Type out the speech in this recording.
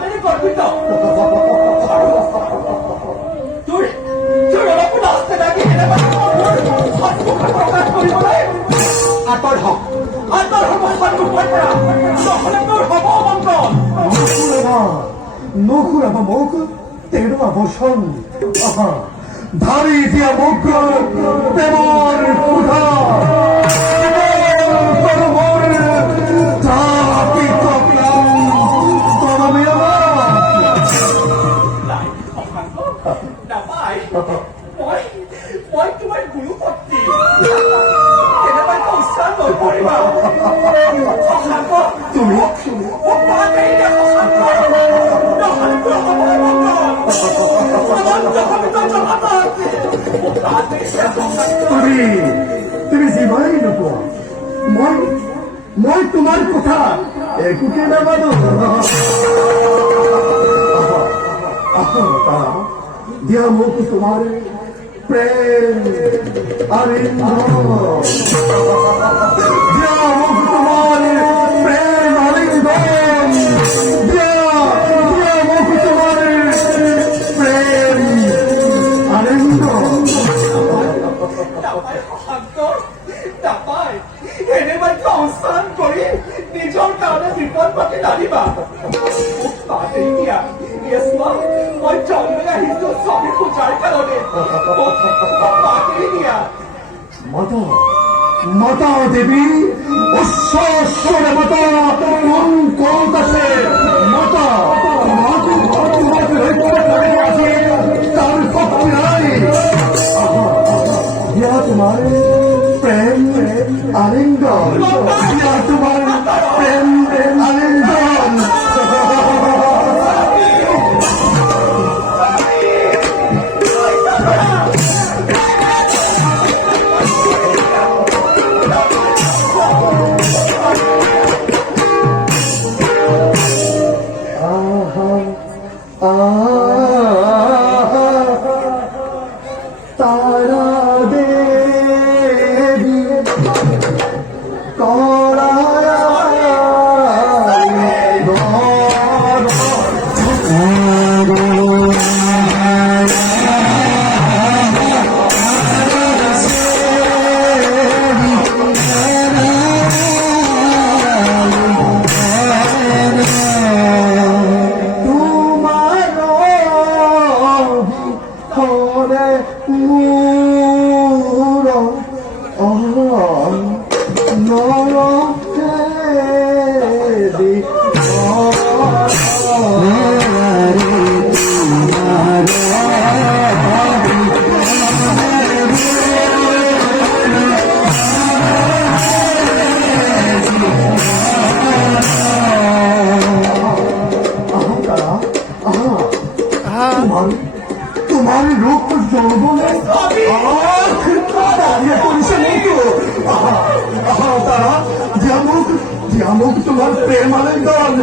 আদরে গর্বিত তোর তোর অলপ রাস্তা নাকি হেরে প্রকাশ কৰিবলৈ আঁতৰ হওক আঁতৰ হ'ব সন্মুখৰ পৰা নহ'লে তোৰ হ'ব অমংগল নকুৰাব মোক তেৰুৱা বচন ধাৰি দিয়া মোক প্ৰেমৰ ক্ষুধা মই তোমাৰ গুৰু পত্নী কেনেবাকৈ উচ্চাৰণ নকৰিবা তুমি তুমি যিমানেই নোকোৱা মই তোমাৰ কথা একোকে নামানো দিয়া মোক তোমাৰ প্রেম আলিঙ্গন দিয়া মুখ তোমার প্রেম আলিঙ্গন দিয়া মুখ তোমার প্রেম আলিঙ্গন এনেবাকে অৱস্থান কৰি নিজৰ কাৰণে বিপদ পাতি নানিবা মই জন্মলৈ আহিছো স্বামী পূজাৰ কাৰণে মাতা দেবী উচ্চরে মাতা কোন কত আছে মাতা তোমাকে রক্ষা করে আছে তার শক্তি নাই দিয়া তোমার প্রেম আলিঙ্গন দিয়া তোমার প্রেম আলিঙ্গন তারা দেবী তোমার রূপ যৌবনে দাঁড়িয়ে পড়েছে তারা যেমন তোমার প্রেম আলিঙ্গন